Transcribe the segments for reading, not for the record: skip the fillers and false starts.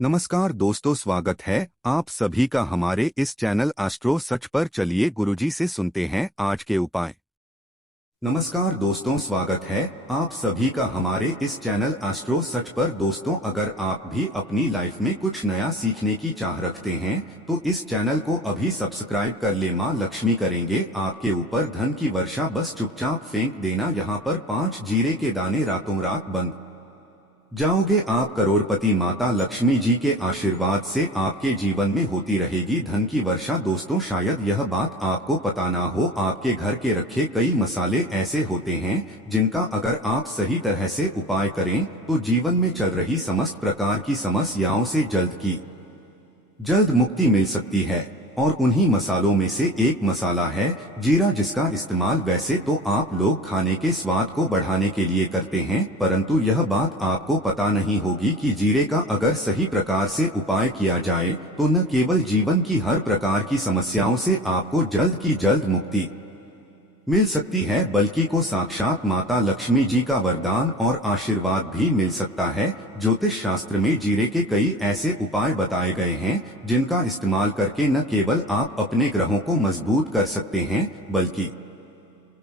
नमस्कार दोस्तों, स्वागत है आप सभी का हमारे इस चैनल एस्ट्रो सच पर। चलिए गुरुजी से सुनते हैं आज के उपाय। नमस्कार दोस्तों, स्वागत है आप सभी का हमारे इस चैनल एस्ट्रो सच पर। दोस्तों, अगर आप भी अपनी लाइफ में कुछ नया सीखने की चाह रखते हैं तो इस चैनल को अभी सब्सक्राइब कर ले। माँ लक्ष्मी करेंगे आपके ऊपर धन की वर्षा, बस चुपचाप फेंक देना यहाँ पर 5 जीरे के दाने, रातों रात बंद जाओगे आप करोड़पति। माता लक्ष्मी जी के आशीर्वाद से आपके जीवन में होती रहेगी धन की वर्षा। दोस्तों, शायद यह बात आपको पता ना हो, आपके घर के रखे कई मसाले ऐसे होते हैं जिनका अगर आप सही तरह से उपाय करें तो जीवन में चल रही समस्त प्रकार की समस्याओं से जल्द मुक्ति मिल सकती है। और उन्हीं मसालों में से एक मसाला है जीरा, जिसका इस्तेमाल वैसे तो आप लोग खाने के स्वाद को बढ़ाने के लिए करते हैं, परंतु यह बात आपको पता नहीं होगी कि जीरे का अगर सही प्रकार से उपाय किया जाए तो न केवल जीवन की हर प्रकार की समस्याओं से आपको जल्द की जल्द मुक्ति मिल सकती है, बल्कि को साक्षात माता लक्ष्मी जी का वरदान और आशीर्वाद भी मिल सकता है। ज्योतिष शास्त्र में जीरे के कई ऐसे उपाय बताए गए हैं जिनका इस्तेमाल करके न केवल आप अपने ग्रहों को मजबूत कर सकते हैं, बल्कि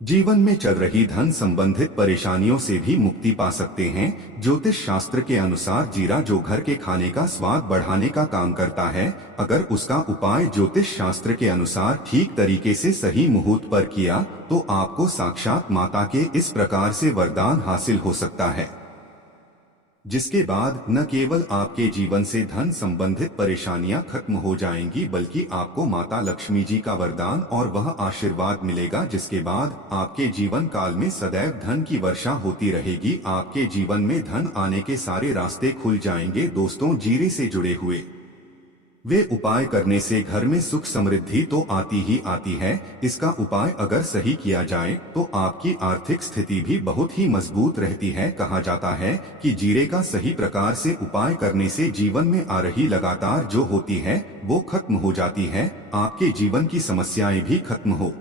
जीवन में चल रही धन संबंधित परेशानियों से भी मुक्ति पा सकते हैं। ज्योतिष शास्त्र के अनुसार जीरा, जो घर के खाने का स्वाद बढ़ाने का काम करता है, अगर उसका उपाय ज्योतिष शास्त्र के अनुसार ठीक तरीके से सही मुहूर्त पर किया तो आपको साक्षात माता के इस प्रकार से वरदान हासिल हो सकता है, जिसके बाद न केवल आपके जीवन से धन संबंधित परेशानियां खत्म हो जाएंगी, बल्कि आपको माता लक्ष्मी जी का वरदान और वह आशीर्वाद मिलेगा, जिसके बाद आपके जीवन काल में सदैव धन की वर्षा होती रहेगी। आपके जीवन में धन आने के सारे रास्ते खुल जाएंगे। दोस्तों, जीरे से जुड़े हुए वे उपाय करने से घर में सुख समृद्धि तो आती ही आती है। इसका उपाय अगर सही किया जाए तो आपकी आर्थिक स्थिति भी बहुत ही मजबूत रहती है। कहा जाता है कि जीरे का सही प्रकार से उपाय करने से जीवन में आ रही लगातार जो होती है वो खत्म हो जाती है, आपके जीवन की समस्याएं भी खत्म हो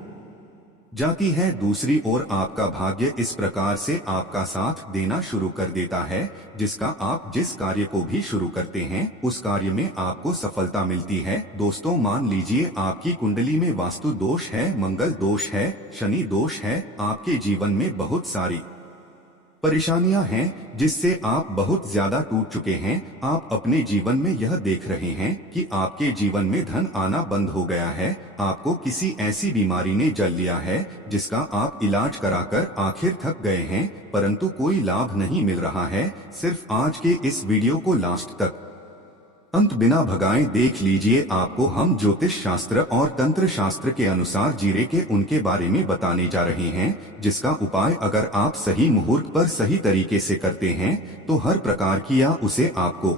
जाती है। दूसरी ओर आपका भाग्य इस प्रकार से आपका साथ देना शुरू कर देता है, जिसका आप जिस कार्य को भी शुरू करते हैं उस कार्य में आपको सफलता मिलती है। दोस्तों, मान लीजिए आपकी कुंडली में वास्तु दोष है, मंगल दोष है, शनि दोष है, आपके जीवन में बहुत सारी परेशानियां हैं जिससे आप बहुत ज्यादा टूट चुके हैं। आप अपने जीवन में यह देख रहे हैं कि आपके जीवन में धन आना बंद हो गया है, आपको किसी ऐसी बीमारी ने जल लिया है जिसका आप इलाज कराकर आखिर थक गए हैं, परंतु कोई लाभ नहीं मिल रहा है। सिर्फ आज के इस वीडियो को लास्ट तक अंत बिना भगाए देख लीजिए। आपको हम ज्योतिष शास्त्र और तंत्र शास्त्र के अनुसार जीरे के उनके बारे में बताने जा रहे हैं, जिसका उपाय अगर आप सही मुहूर्त पर सही तरीके से करते हैं तो हर प्रकार की या उसे आपको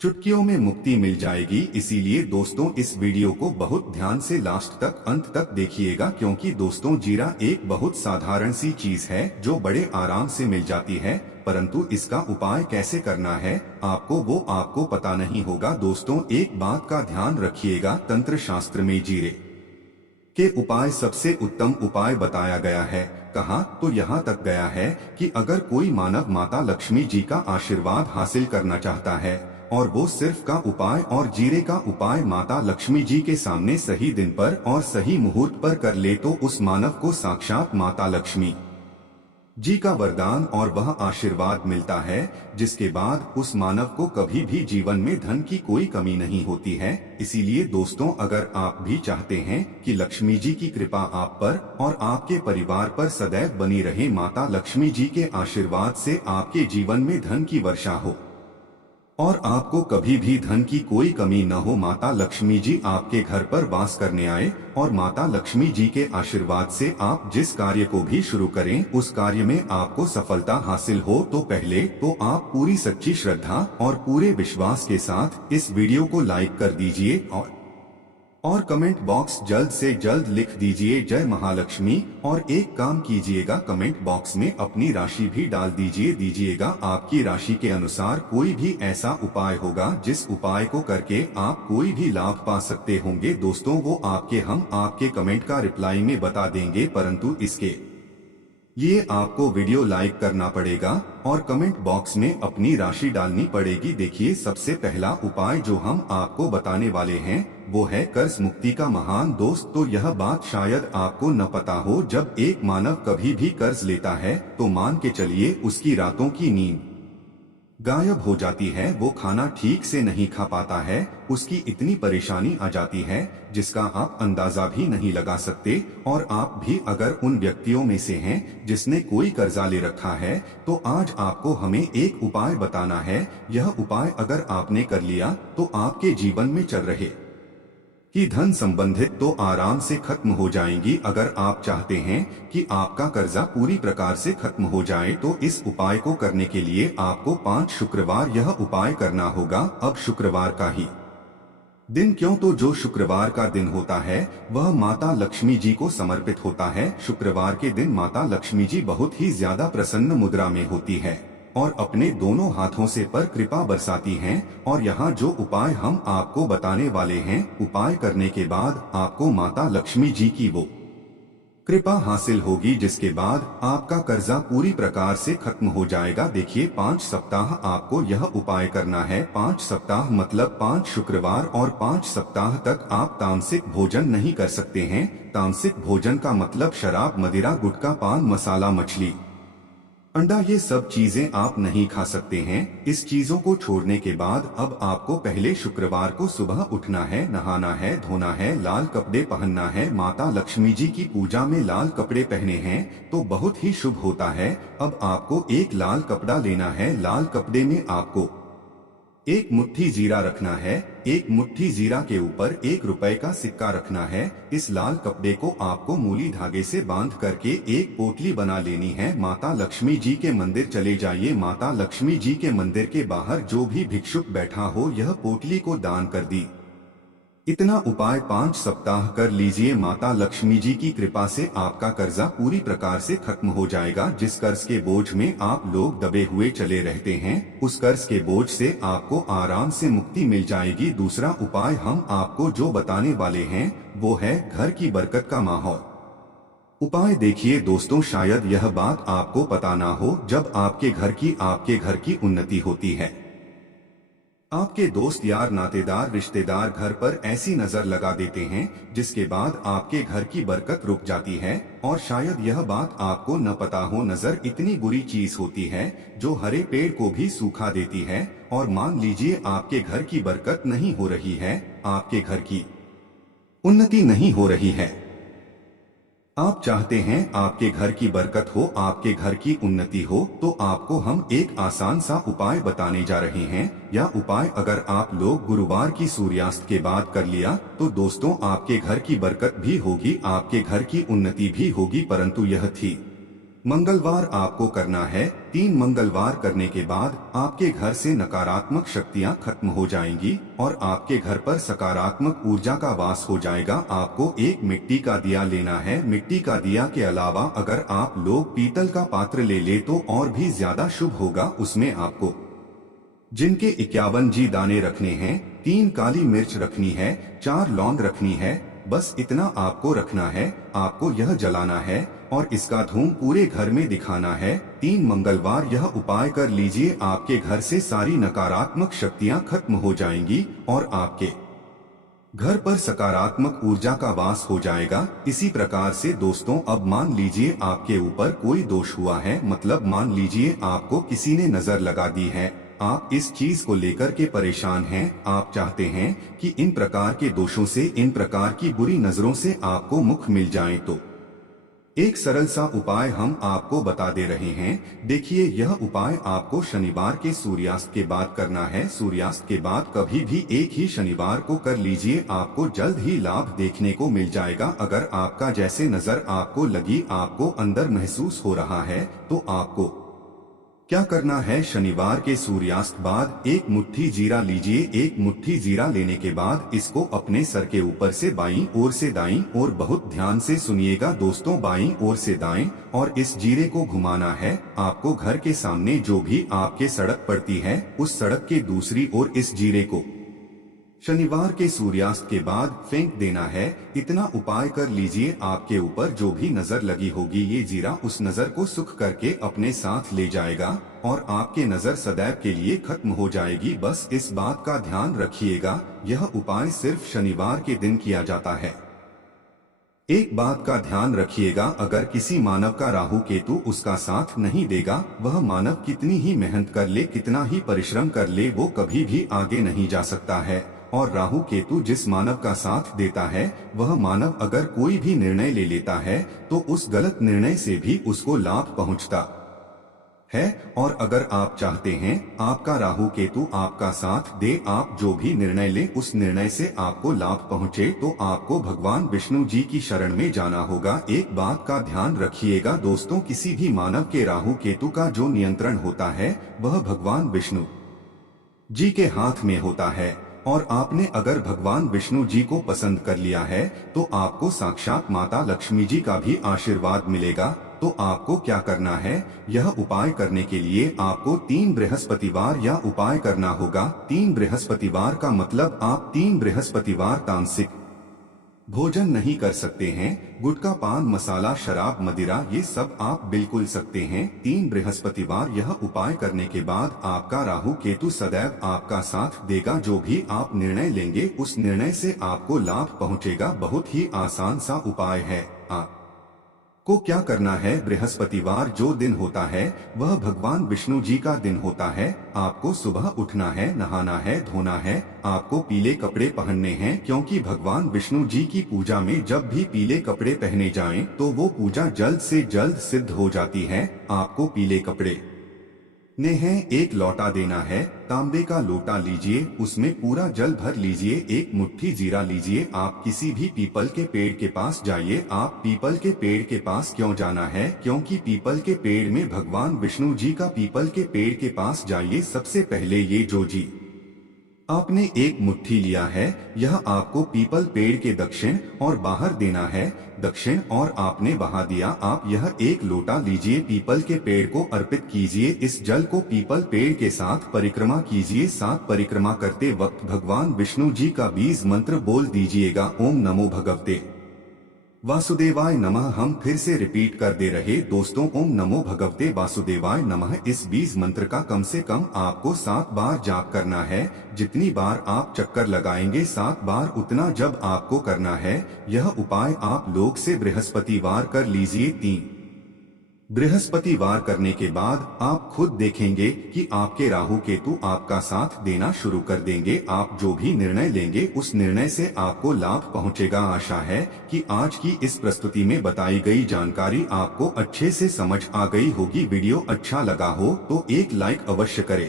चुटकियों में मुक्ति मिल जाएगी। इसीलिए दोस्तों, इस वीडियो को बहुत ध्यान से लास्ट तक अंत तक देखिएगा, क्योंकि दोस्तों जीरा एक बहुत साधारण सी चीज है जो बड़े आराम से मिल जाती है, परंतु इसका उपाय कैसे करना है आपको पता नहीं होगा। दोस्तों, एक बात का ध्यान रखिएगा, तंत्र शास्त्र में जीरे के उपाय सबसे उत्तम उपाय बताया गया है। कहा तो यहाँ तक गया है कि अगर कोई मानव माता लक्ष्मी जी का आशीर्वाद हासिल करना चाहता है और वो सिर्फ का उपाय और जीरे का उपाय माता लक्ष्मी जी के सामने सही दिन पर और सही मुहूर्त पर कर ले तो उस मानव को साक्षात माता लक्ष्मी जी का वरदान और वह आशीर्वाद मिलता है, जिसके बाद उस मानव को कभी भी जीवन में धन की कोई कमी नहीं होती है। इसीलिए दोस्तों, अगर आप भी चाहते हैं कि लक्ष्मी जी की कृपा आप पर और आपके परिवार पर सदैव बनी रहे, माता लक्ष्मी जी के आशीर्वाद से आपके जीवन में धन की वर्षा हो और आपको कभी भी धन की कोई कमी न हो, माता लक्ष्मी जी आपके घर पर वास करने आए और माता लक्ष्मी जी के आशीर्वाद से आप जिस कार्य को भी शुरू करें उस कार्य में आपको सफलता हासिल हो, तो पहले तो आप पूरी सच्ची श्रद्धा और पूरे विश्वास के साथ इस वीडियो को लाइक कर दीजिए और कमेंट बॉक्स जल्द से जल्द लिख दीजिए जय महालक्ष्मी। और एक काम कीजिएगा, कमेंट बॉक्स में अपनी राशि भी डाल दीजिएगा। आपकी राशि के अनुसार कोई भी ऐसा उपाय होगा जिस उपाय को करके आप कोई भी लाभ पा सकते होंगे। दोस्तों, वो हम आपके कमेंट का रिप्लाई में बता देंगे, परंतु इसके ये आपको वीडियो लाइक करना पड़ेगा और कमेंट बॉक्स में अपनी राशि डालनी पड़ेगी। देखिए, सबसे पहला उपाय जो हम आपको बताने वाले हैं वो है कर्ज मुक्ति का। महान दोस्त, तो यह बात शायद आपको न पता हो, जब एक मानव कभी भी कर्ज लेता है तो मान के चलिए उसकी रातों की नींद गायब हो जाती है। वो खाना ठीक से नहीं खा पाता है, उसकी इतनी परेशानी आ जाती है जिसका आप अंदाजा भी नहीं लगा सकते। और आप भी अगर उन व्यक्तियों में से हैं जिसने कोई कर्जा ले रखा है, तो आज आपको हमें एक उपाय बताना है। यह उपाय अगर आपने कर लिया तो आपके जीवन में चल रहे कि धन संबंधित तो आराम से खत्म हो जाएंगी। अगर आप चाहते हैं कि आपका कर्जा पूरी प्रकार से खत्म हो जाए तो इस उपाय को करने के लिए आपको 5 शुक्रवार यह उपाय करना होगा। अब शुक्रवार का ही दिन क्यों, तो जो शुक्रवार का दिन होता है वह माता लक्ष्मी जी को समर्पित होता है। शुक्रवार के दिन माता लक्ष्मी जी बहुत ही ज्यादा प्रसन्न मुद्रा में होती है और अपने दोनों हाथों से पर कृपा बरसाती हैं। और यहाँ जो उपाय हम आपको बताने वाले हैं, उपाय करने के बाद आपको माता लक्ष्मी जी की वो कृपा हासिल होगी, जिसके बाद आपका कर्जा पूरी प्रकार से खत्म हो जाएगा। देखिए, 5 सप्ताह आपको यह उपाय करना है। 5 सप्ताह मतलब 5 शुक्रवार और 5 सप्ताह तक आप तामसिक भोजन नहीं कर सकते हैं। तामसिक भोजन का मतलब शराब, मदिरा, गुटखा, पान मसाला, मछली, अंडा, ये सब चीजें आप नहीं खा सकते हैं। इस चीजों को छोड़ने के बाद अब आपको पहले शुक्रवार को सुबह उठना है, नहाना है, धोना है, लाल कपड़े पहनना है। माता लक्ष्मी जी की पूजा में लाल कपड़े पहने हैं तो बहुत ही शुभ होता है। अब आपको एक लाल कपड़ा लेना है। लाल कपड़े में आपको एक मुट्ठी जीरा रखना है। एक मुट्ठी जीरा के ऊपर 1 रुपए का सिक्का रखना है। इस लाल कपड़े को आपको मूली धागे से बांध करके एक पोटली बना लेनी है। माता लक्ष्मी जी के मंदिर चले जाइए। माता लक्ष्मी जी के मंदिर के बाहर जो भी भिक्षुक बैठा हो, यह पोटली को दान कर दी। इतना उपाय 5 सप्ताह कर लीजिए। माता लक्ष्मी जी की कृपा से आपका कर्जा पूरी प्रकार से खत्म हो जाएगा। जिस कर्ज के बोझ में आप लोग दबे हुए चले रहते हैं, उस कर्ज के बोझ से आपको आराम से मुक्ति मिल जाएगी। दूसरा उपाय हम आपको जो बताने वाले हैं वो है घर की बरकत का माहौल। उपाय देखिए दोस्तों, शायद यह बात आपको पता ना हो, जब आपके घर की उन्नति होती है, आपके दोस्त, यार, नातेदार, रिश्तेदार घर पर ऐसी नजर लगा देते हैं जिसके बाद आपके घर की बरकत रुक जाती है। और शायद यह बात आपको न पता हो, नजर इतनी बुरी चीज होती है जो हरे पेड़ को भी सूखा देती है। और मान लीजिए आपके घर की बरकत नहीं हो रही है, आपके घर की उन्नति नहीं हो रही है, आप चाहते हैं आपके घर की बरकत हो, आपके घर की उन्नति हो, तो आपको हम एक आसान सा उपाय बताने जा रहे हैं। यह उपाय अगर आप लोग गुरुवार की सूर्यास्त के बाद कर लिया तो दोस्तों आपके घर की बरकत भी होगी, आपके घर की उन्नति भी होगी। परंतु यह थी मंगलवार आपको करना है। 3 मंगलवार करने के बाद आपके घर से नकारात्मक शक्तियां खत्म हो जाएंगी और आपके घर पर सकारात्मक ऊर्जा का वास हो जाएगा। आपको एक मिट्टी का दिया लेना है। मिट्टी का दिया के अलावा अगर आप लोग पीतल का पात्र ले तो और भी ज्यादा शुभ होगा। उसमें आपको जिनके 51 जी दाने रखने हैं, 3 काली मिर्च रखनी है, 4 लौंग रखनी है, बस इतना आपको रखना है। आपको यह जलाना है और इसका धूम पूरे घर में दिखाना है। 3 मंगलवार यह उपाय कर लीजिए, आपके घर से सारी नकारात्मक शक्तियां खत्म हो जाएंगी और आपके घर पर सकारात्मक ऊर्जा का वास हो जाएगा। इसी प्रकार से दोस्तों, अब मान लीजिए आपके ऊपर कोई दोष हुआ है, मतलब मान लीजिए आपको किसी ने नजर लगा दी है, आप इस चीज को लेकर के परेशान हैं, आप चाहते हैं कि इन प्रकार के दोषों से, इन प्रकार की बुरी नजरों से आपको मुक्त मिल जाए, तो एक सरल सा उपाय हम आपको बता दे रहे हैं। देखिए, यह उपाय आपको शनिवार के सूर्यास्त के बाद करना है। सूर्यास्त के बाद कभी भी एक ही शनिवार को कर लीजिए, आपको जल्द ही लाभ देखने को मिल जाएगा। अगर आपका जैसे नजर आपको लगी, आपको अंदर महसूस हो रहा है, तो आपको क्या करना है, शनिवार के सूर्यास्त बाद 1 मुट्ठी जीरा लीजिए। 1 मुट्ठी जीरा लेने के बाद इसको अपने सर के ऊपर से बाईं ओर से दाईं ओर, बहुत ध्यान से सुनिएगा दोस्तों, बाईं ओर से दाएं, और इस जीरे को घुमाना है। आपको घर के सामने जो भी आपके सड़क पड़ती है, उस सड़क के दूसरी ओर इस जीरे को शनिवार के सूर्यास्त के बाद फेंक देना है। इतना उपाय कर लीजिए, आपके ऊपर जो भी नजर लगी होगी ये जीरा उस नजर को सुख करके अपने साथ ले जाएगा और आपके नजर सदैव के लिए खत्म हो जाएगी। बस इस बात का ध्यान रखिएगा, यह उपाय सिर्फ शनिवार के दिन किया जाता है। एक बात का ध्यान रखिएगा, अगर किसी मानव का राहु केतु उसका साथ नहीं देगा, वह मानव कितनी ही मेहनत कर ले, कितना ही परिश्रम कर ले, वो कभी भी आगे नहीं जा सकता है। और राहु केतु जिस मानव का साथ देता है, वह मानव अगर कोई भी निर्णय ले लेता है तो उस गलत निर्णय से भी उसको लाभ पहुंचता है। और अगर आप चाहते हैं आपका राहु केतु आपका साथ दे, आप जो भी निर्णय ले उस निर्णय से आपको लाभ पहुंचे, तो आपको भगवान विष्णु जी की शरण में जाना होगा। एक बात का ध्यान रखिएगा दोस्तों, किसी भी मानव के राहु केतु का जो नियंत्रण होता है वह भगवान विष्णु जी के हाथ में होता है। और आपने अगर भगवान विष्णु जी को पसंद कर लिया है तो आपको साक्षात माता लक्ष्मी जी का भी आशीर्वाद मिलेगा। तो आपको क्या करना है, यह उपाय करने के लिए आपको 3 बृहस्पतिवार या उपाय करना होगा। 3 बृहस्पतिवार का मतलब आप 3 बृहस्पतिवार तामसिक भोजन नहीं कर सकते हैं। गुटखा, पान मसाला, शराब, मदिरा ये सब आप बिल्कुल सकते हैं। 3 बृहस्पतिवार यह उपाय करने के बाद आपका राहु केतु सदैव आपका साथ देगा। जो भी आप निर्णय लेंगे उस निर्णय से आपको लाभ पहुंचेगा। बहुत ही आसान सा उपाय है। को क्या करना है, बृहस्पतिवार जो दिन होता है वह भगवान विष्णु जी का दिन होता है। आपको सुबह उठना है, नहाना है, धोना है, आपको पीले कपड़े पहनने हैं, क्योंकि भगवान विष्णु जी की पूजा में जब भी पीले कपड़े पहने जाएं तो वो पूजा जल्द से जल्द सिद्ध हो जाती है। आपको पीले कपड़े ने है, एक लोटा देना है, तांबे का लोटा लीजिए, उसमें पूरा जल भर लीजिए, एक मुट्ठी जीरा लीजिए। आप किसी भी पीपल के पेड़ के पास जाइए। आप पीपल के पेड़ के पास क्यों जाना है, क्योंकि पीपल के पेड़ में भगवान विष्णु जी का पीपल के पेड़ के पास जाइए। सबसे पहले ये जो जी आपने एक मुट्ठी लिया है, यह आपको पीपल पेड़ के दक्षिण और बाहर देना है। दक्षिण और आपने बहा दिया। आप यह एक लोटा लीजिए, पीपल के पेड़ को अर्पित कीजिए। इस जल को पीपल पेड़ के साथ परिक्रमा कीजिए। साथ परिक्रमा करते वक्त भगवान विष्णु जी का बीज मंत्र बोल दीजिएगा, ओम नमो भगवते वासुदेवाय नमः। हम फिर से रिपीट कर दे रहे दोस्तों, ओम नमो भगवते वासुदेवाय नमः। इस बीज मंत्र का कम से कम आपको 7 बार जाप करना है। जितनी बार आप चक्कर लगाएंगे 7 बार उतना जब आपको करना है। यह उपाय आप लोग से बृहस्पतिवार कर लीजिए। 3 बृहस्पतिवार करने के बाद आप खुद देखेंगे कि आपके राहु केतु आपका साथ देना शुरू कर देंगे। आप जो भी निर्णय लेंगे उस निर्णय से आपको लाभ पहुंचेगा। आशा है कि आज की इस प्रस्तुति में बताई गई जानकारी आपको अच्छे से समझ आ गई होगी। वीडियो अच्छा लगा हो तो एक लाइक अवश्य करें।